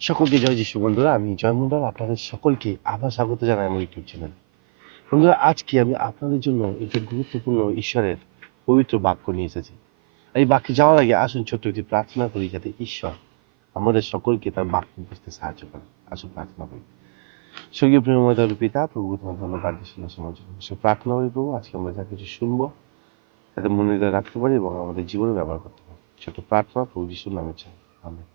সকলকে জয় যিশু। বন্ধুরা, আমি জয়মন্ডল আপনাদের সকলকে আবার স্বাগত জানাই আমার ইউটিউব চ্যানেল। বন্ধুরা, আজকে আমি আপনাদের জন্য একটি গুরুত্বপূর্ণ ঈশ্বরের পবিত্র বাক্য নিয়ে এসেছি। এই বাক্যে যাওয়ার আগে আসুন ছোট্ট একটি প্রার্থনা করি, যাতে ঈশ্বর আমাদের সকলকে তার বাক্য বুঝতে সাহায্য করেন। আসুন প্রার্থনা করি। স্বর্গীয় প্রেমময় দয়ালু পিতা, প্রভু তোমার ধন্যবাদ শোনার সময় জন্য। সে প্রার্থনা করি প্রভু, আজকে আমরা যা কিছু শুনবো যাতে মনে রাখতে পারি এবং আমাদের জীবনে ব্যবহার করতে পারি। ছোট প্রার্থনা প্রভু যিশুর নামে চাই, আমেন।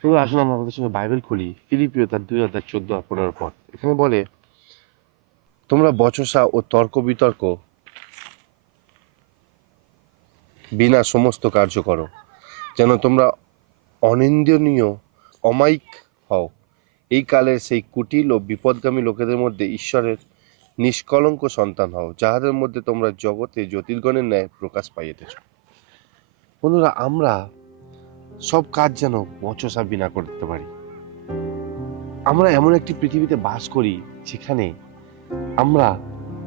তো আসুন আমরা আমাদের সঙ্গে বাইবেল খুলি, ফিলিপিও তার 2:14-15 পদ। এখানে বলে, তোমরা বচসা ও তর্ক বিতর্ক বিনা সমস্ত কার্য করো, যেন তোমরা অনিন্দনীয় অমায়িক হও। এই কালের সেই কুটিল ও বিপদগামী লোকেদের মধ্যে ঈশ্বরের নিষ্কলঙ্ক সন্তান হও, যাহাদের মধ্যে তোমরা জগতে জ্যোতির্গণের ন্যায় প্রকাশ পাইতেছ। বন্ধুরা, আমরা সব কাজ যেন বচসা বিনা করতে পারি। আমরা এমন একটি পৃথিবীতে বাস করি যেখানে আমরা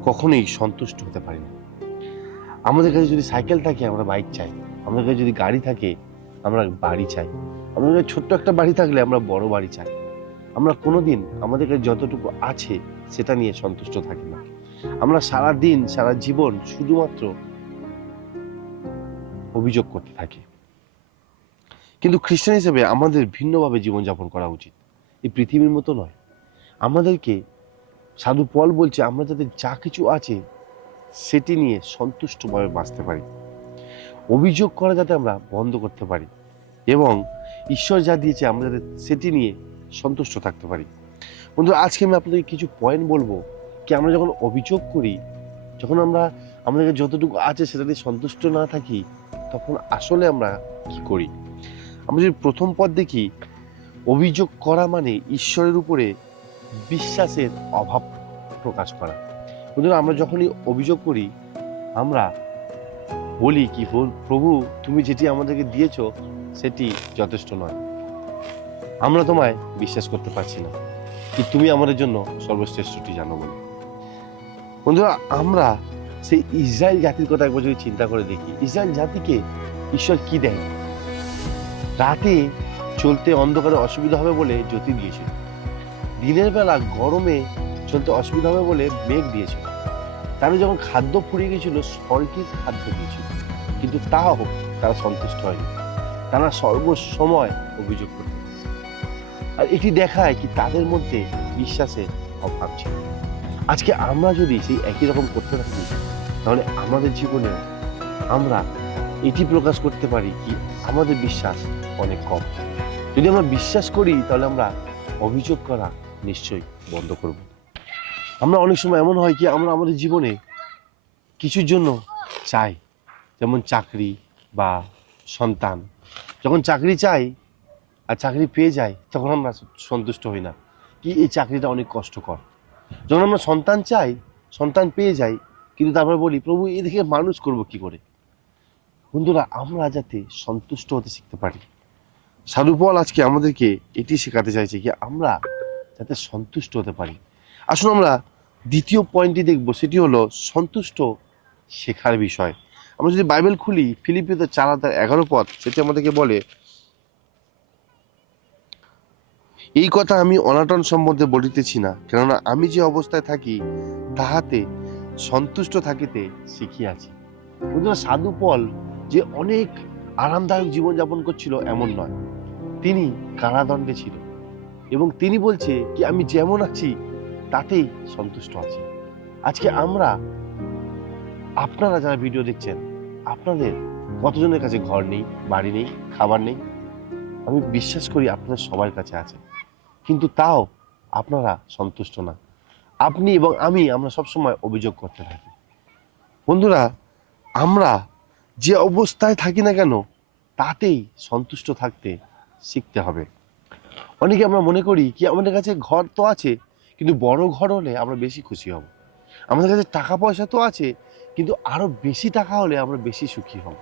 কখনোই সন্তুষ্ট হতে পারি না। আমাদের কাছে যদি সাইকেল থাকে আমরা বাইক চাই, আমাদের কাছে যদি গাড়ি থাকে আমরা বাড়ি চাই, আমাদের কাছে ছোট্ট একটা বাড়ি থাকলে আমরা বড় বাড়ি চাই। আমরা কোনোদিন আমাদের কাছে যতটুকু আছে সেটা নিয়ে সন্তুষ্ট থাকি না। আমরা সারা দিন সারা জীবন শুধুমাত্র অভিযোগ করতে থাকি। কিন্তু খ্রিস্টান হিসেবে আমাদের ভিন্নভাবে জীবনযাপন করা উচিত। এই পৃথিবীর মতো নয়। আমাদেরকে সাধু পল বলছে, আমরা যাদের যা কিছু আছে সেটি নিয়ে সন্তুষ্টভাবে বাঁচতে পারি। অভিযোগ করা যাতে আমরা বন্ধ করতে পারি এবং ঈশ্বর যা দিয়েছে আমরা যাতে সেটি নিয়ে সন্তুষ্ট থাকতে পারি। বন্ধু, আজকে আমি আপনাদের কিছু পয়েন্ট বলবো কি আমরা যখন অভিযোগ করি, যখন আমরা আমাদের যতটুকু আছে সেটা নিয়ে সন্তুষ্ট না থাকি, তখন আসলে আমরা কি করি। আমরা যদি প্রথম পদ দেখি, অভিযোগ করা মানে ঈশ্বরের উপরে বিশ্বাসের অভাব প্রকাশ করা। বন্ধুরা, আমরা যখনই অভিযোগ করি আমরা বলি কি, প্রভু তুমি যেটি আমাদেরকে দিয়েছো সেটি যথেষ্ট নয়, আমরা তোমায় বিশ্বাস করতে পারছি না, কি তুমি আমাদের জন্য সর্বশ্রেষ্ঠটি জানো বলে। বন্ধুরা, আমরা সেই ইসরায়েল জাতির কথা একবার যদি চিন্তা করে দেখি, ইসরায়েল জাতিকে ঈশ্বর কি দেয়? রাতে চলতে অন্ধকারে অসুবিধা হবে বলে জ্যোতি দিয়েছিল, দিনের বেলা গরমে চলতে অসুবিধা হবে বলে মেঘ দিয়েছিল, তারা যখন খাদ্য ফুরিয়ে গেছিল স্বর্গের খাদ্য দিয়েছিল, কিন্তু তাও তারা সন্তুষ্ট হয়নি। তারা সর্বসময় অভিযোগ করত। আর এটি দেখায় কি তাদের মধ্যে বিশ্বাসের অভাব ছিল। আজকে আমরা যদি সেই একই রকম করতে থাকি, তাহলে আমাদের জীবনে আমরা এটি প্রকাশ করতে পারি কি আমাদের বিশ্বাস অনেক কম। যদি আমরা বিশ্বাস করি তাহলে আমরা অভিযোগ করা নিশ্চয়ই বন্ধ করব। আমরা অনেক সময় এমন হয় কি আমরা আমাদের জীবনে কিছুর জন্য চাই, যেমন চাকরি বা সন্তান। যখন চাকরি চাই আর চাকরি পেয়ে যাই তখন আমরা সন্তুষ্ট হই না, কি এই চাকরিটা অনেক কষ্টকর। যখন আমরা সন্তান চাই, সন্তান পেয়ে যাই, কিন্তু তারপর বলি প্রভু এ দেখে মানুষ করব কি করে। বন্ধুরা, আমরা যাতে সন্তুষ্ট হতে শিখতে পারি, সাধু পল আজকে আমাদেরকে এটি শেখাতে চাইছে কি আমরা যাতে সন্তুষ্ট হতে পারি। আসুন আমরা দ্বিতীয় পয়েন্টটি দেখবো, সেটি হলো সন্তুষ্ট শেখার বিষয়। আমরা যদি বাইবেল খুলি, ফিলিপিওতে 4:11 পদ, সেটি আমাদেরকে বলে, এই কথা আমি অনাটন সম্বন্ধে বলিতেছি না, কেননা আমি যে অবস্থায় থাকি তাহাতে সন্তুষ্ট থাকিতে শিখিয়াছি। বন্ধুরা, সাধু পল যে অনেক আরামদায়ক জীবনযাপন করছিল এমন নয়, তিনি কারাদণ্ডে ছিল এবং তিনি বলছে কি আমি যেমন আছি তাতেই সন্তুষ্ট আছি। আজকে আপনারা যারা ভিডিও দেখছেন, আপনাদের কতজনের কাছে ঘর নেই, বাড়ি নেই, খাবার নেই? আমি বিশ্বাস করি আপনাদের সবার কাছে আছে, কিন্তু তাও আপনারা সন্তুষ্ট না। আপনি এবং আমরা সবসময় অভিযোগ করতে থাকি। বন্ধুরা, আমরা যে অবস্থায় থাকি না কেন তাতেই সন্তুষ্ট থাকতে শিখতে হবে। অনেকে আমরা মনে করি কি আমাদের কাছে ঘর তো আছে, কিন্তু বড় ঘর হলে আমরা বেশি খুশি হব। আমাদের কাছে টাকা পয়সা তো আছে, কিন্তু আরো বেশি টাকা হলে আমরা বেশি সুখী হব।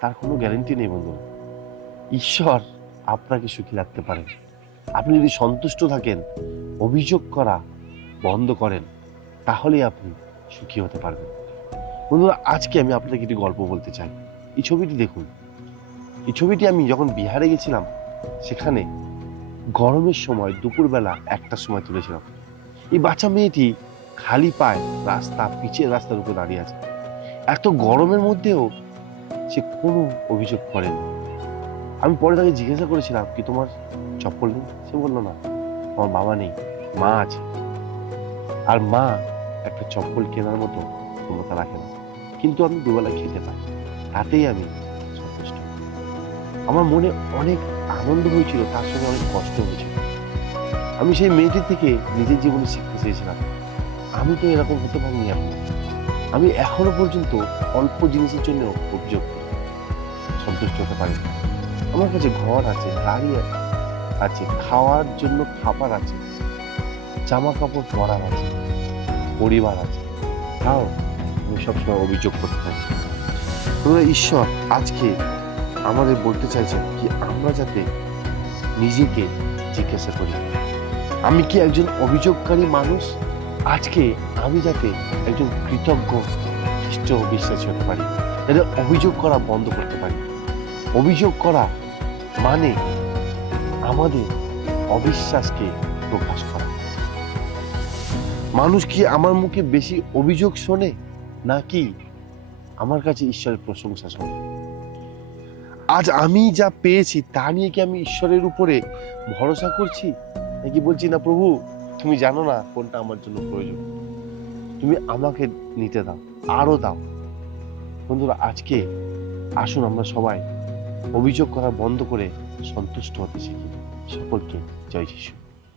তার কোনো গ্যারেন্টি নেই বন্ধু। ঈশ্বর আপনাকে সুখী রাখতে পারেন। আপনি যদি সন্তুষ্ট থাকেন, অভিযোগ করা বন্ধ করেন, তাহলেই আপনি সুখী হতে পারবেন। বন্ধুরা, আজকে আমি আপনাকে একটি গল্প বলতে চাই। এই ছবিটি দেখুন। এই ছবিটি আমি যখন বিহারে গেছিলাম সেখানে গরমের সময় দুপুরবেলা 1টার সময় তুলেছিলাম। এই বাচ্চা মেয়েটি খালি পায়ে পিচের রাস্তার উপর দাঁড়িয়ে আছে। এত গরমের মধ্যেও সে কোনো অভিযোগ করেনি। আমি পরে তাকে জিজ্ঞাসা করেছিলাম, কি তোমার চপ্পল নেই? সে বললো না, আমার বাবা নেই, মা আছে। আর মা একটা চপ্পল কেনার মতো ক্ষমতা রাখে না, কিন্তু আমি দুবেলা খেতে পাই, তাতেই আমি সন্তুষ্ট। আমার মনে অনেক আনন্দ হয়েছিল, তার সঙ্গে অনেক কষ্ট হয়েছিল। আমি সেই মেয়েটির থেকে নিজের জীবনে শিখতে চেয়েছিলাম, আমি তো এরকম হতে পারিনি এখন। আমি এখনো পর্যন্ত অল্প জিনিসের জন্য অভিযোগ করি, সন্তুষ্ট হতে পারি না। আমার কাছে ঘর আছে, গাড়ি আছে, খাওয়ার জন্য খাবার আছে, জামা কাপড় পরার আছে, পরিবার আছে, তাও আমি সবসময় অভিযোগ করতে থাকি। তোমরা ঈশ্বর আজকে আমাদের বলতে চাইছেন কি, আমরা যাতে নিজেকে জিজ্ঞাসা করি, আমি কি একজন অভিযোগকারী মানুষ? আজকে আমি যাতে একজন কৃতজ্ঞ খ্রিস্ট বিশ্বাসী হতে পারি, যাতে অভিযোগ করা বন্ধ করতে পারি। অভিযোগ করা মানে আমাদের অবিশ্বাসকে প্রকাশ করা। মানুষ কি আমার মুখে বেশি অভিযোগ শোনে, নাকি আমার কাছে ঈশ্বরের প্রশংসা শোনে? আজ আমি যা পেয়েছি তা নিয়ে কি আমি ঈশ্বরের উপরে ভরসা করছি, নাকি বলছি না প্রভু তুমি জানো না কোনটা আমার জন্য প্রয়োজন, তুমি আমাকে নিতে দাও, আরো দাও। বন্ধুরা, আজকে আসুন আমরা সবাই অভিযোগ করা বন্ধ করে সন্তুষ্ট হতে শিখি। সকলকে জয় যিশু।